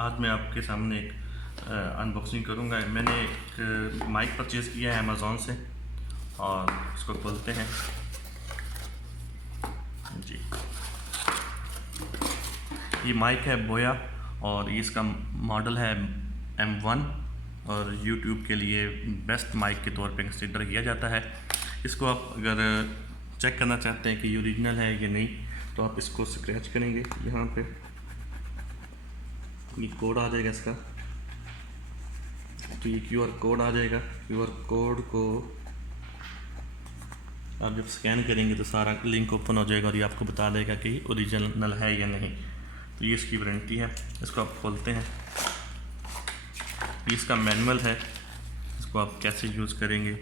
आज मैं आपके सामने एक अनबॉक्सिंग करूंगा। मैंने एक माइक परचेज़ किया है अमेज़ॉन से और इसको खोलते हैं जी। ये माइक है बोया और इसका मॉडल है M1 और YouTube के लिए बेस्ट माइक के तौर पे कंसिडर किया जाता है। इसको आप अगर चेक करना चाहते हैं कि ये ओरिजिनल है या नहीं तो आप इसको स्क्रैच करेंगे। यहाँ पे ये कोड आ जाएगा इसका, तो ये QR कोड आ जाएगा। QR कोड को आप जब स्कैन करेंगे तो सारा लिंक ओपन हो जाएगा और ये आपको बता देगा कि ओरिजिनल है या नहीं। तो ये इसकी वारंटी है। इसको आप खोलते हैं, ये इसका मैनुअल है, इसको आप कैसे यूज़ करेंगे।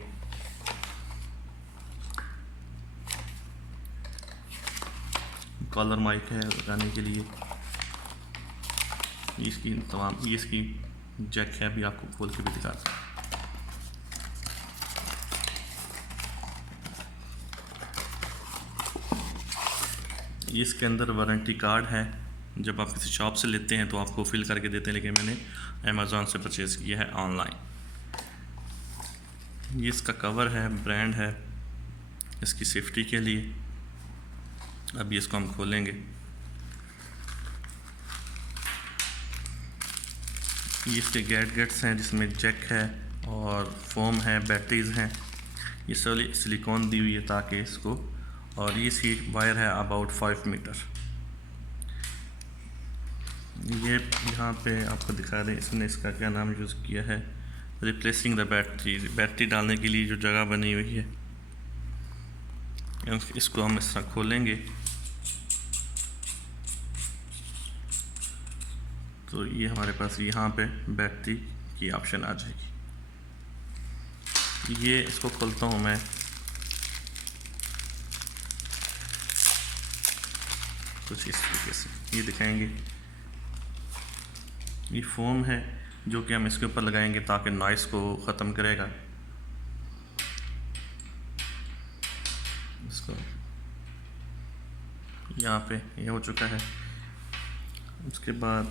कॉलर माइक है लगाने के लिए, इसकी तमाम ये इसकी जैक है, अभी आपको खोल के भी दिखाता हूँ। ये इसके अंदर वारंटी कार्ड है, जब आप किसी शॉप से लेते हैं तो आपको फिल करके देते हैं, लेकिन मैंने अमेज़ॉन से परचेज़ किया है ऑनलाइन। ये इसका कवर है, ब्रांड है इसकी सेफ्टी के लिए। अभी इसको हम खोलेंगे। ये इसके गैजेट्स हैं जिसमें जैक है और फोम है, बैटरीज हैं। ये सिलिकॉन दी हुई है ताकि इसको, और ये इसकी वायर है अबाउट 5 मीटर। ये यहाँ पे आपको दिखा दें, इसने इसका क्या नाम यूज़ किया है, रिप्लेसिंग द बैटरी डालने के लिए जो जगह बनी हुई है। इसको हम इस तरह खोलेंगे तो ये हमारे पास यहाँ पे बैटरी की ऑप्शन आ जाएगी। ये इसको खोलता हूँ मैं, कुछ इस तरीके से ये दिखाएंगे। ये फोम है जो कि हम इसके ऊपर लगाएंगे ताकि नॉइस को ख़त्म करेगा। इसको यहाँ पे ये हो चुका है। उसके बाद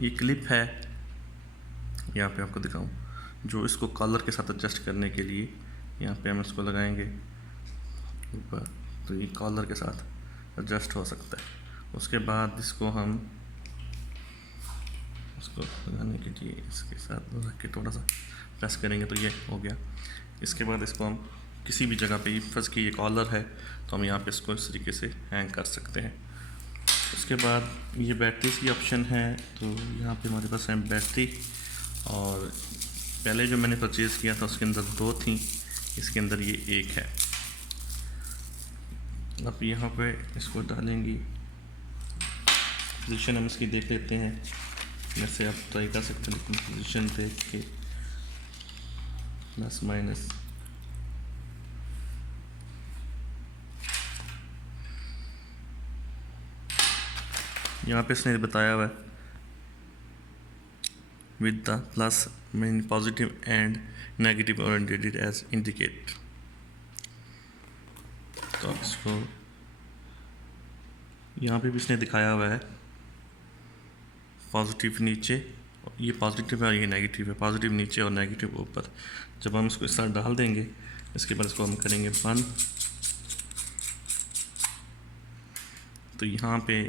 ये क्लिप है, यहाँ पे आपको दिखाऊं, जो इसको कॉलर के साथ एडजस्ट करने के लिए यहाँ पे हम इसको लगाएंगे ऊपर, तो ये कॉलर के साथ एडजस्ट हो सकता है। उसके बाद इसको हम इसको लगाने के लिए इसके साथ रख के थोड़ा सा प्रेस करेंगे तो ये हो गया। इसके बाद इसको हम किसी भी जगह पे, फर्ज की ये कॉलर है तो हम यहाँ पे इसको इस तरीके से हैंग कर सकते हैं। उसके बाद ये बैटरीज की ऑप्शन है, तो यहाँ पे हमारे पास है बैटरी, और पहले जो मैंने परचेज़ किया था उसके अंदर 2 थी, इसके अंदर ये 1 है। अब यहाँ पे इसको डालेंगी, पोजीशन हम इसकी देख लेते हैं। वैसे आप ट्राई कर सकते हैं, लेकिन पोजीशन देख के प्लस माइनस यहाँ पे इसने बताया हुआ है with the plus mean positive and negative oriented as indicate. तो इसको यहाँ पे भी इसने दिखाया हुआ है पॉजिटिव नीचे, ये पॉजिटिव है और ये नेगेटिव है, पॉजिटिव नीचे और नेगेटिव ऊपर। जब हम इसको इस तरह डाल देंगे, इसके बाद इसको हम करेंगे बंद, तो यहाँ पे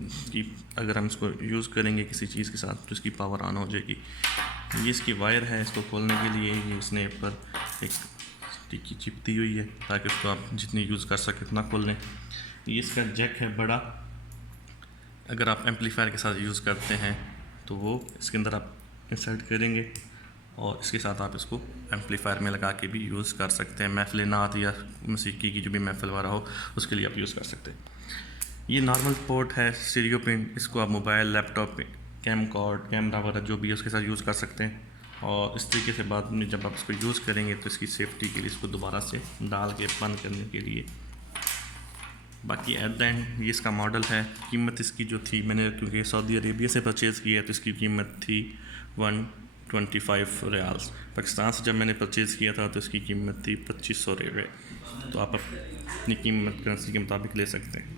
कि अगर हम इसको यूज़ करेंगे किसी चीज़ के साथ तो इसकी पावर ऑन हो जाएगी। ये इसकी वायर है, इसको खोलने के लिए ये इसने ऊपर एक टिक्की चिप दी हुई है ताकि उसको आप जितनी यूज़ कर सकें उतना खोल लें। ये इसका जैक है बड़ा, अगर आप एम्पलीफायर के साथ यूज़ करते हैं तो वो इसके अंदर आप इंसर्ट करेंगे और इसके साथ आप इसको एम्पलीफायर में लगा के भी यूज़ कर सकते हैं। महफिल नात या मौसीकी की जो भी महफिल वाला हो उसके लिए आप यूज़ कर सकते हैं। ये नॉर्मल पोर्ट है स्टीरियो पिन, इसको आप मोबाइल, लैपटॉप, कैमरा वगैरह जो भी है उसके साथ यूज़ कर सकते हैं। और इस तरीके से बाद में जब आप इसको यूज़ करेंगे तो इसकी सेफ्टी के लिए इसको दोबारा से डाल के बंद करने के लिए। बाकी एट द एंड ये इसका मॉडल है। कीमत इसकी जो थी, मैंने क्योंकि सऊदी अरेबिया से परचेज़ किया है तो इसकी कीमत थी 25 रियाल्स। पाकिस्तान से जब मैंने परचेज़ किया था तो इसकी कीमत थी 2500 रियाल। तो आप अपनी कीमत करेंसी के मुताबिक ले सकते हैं।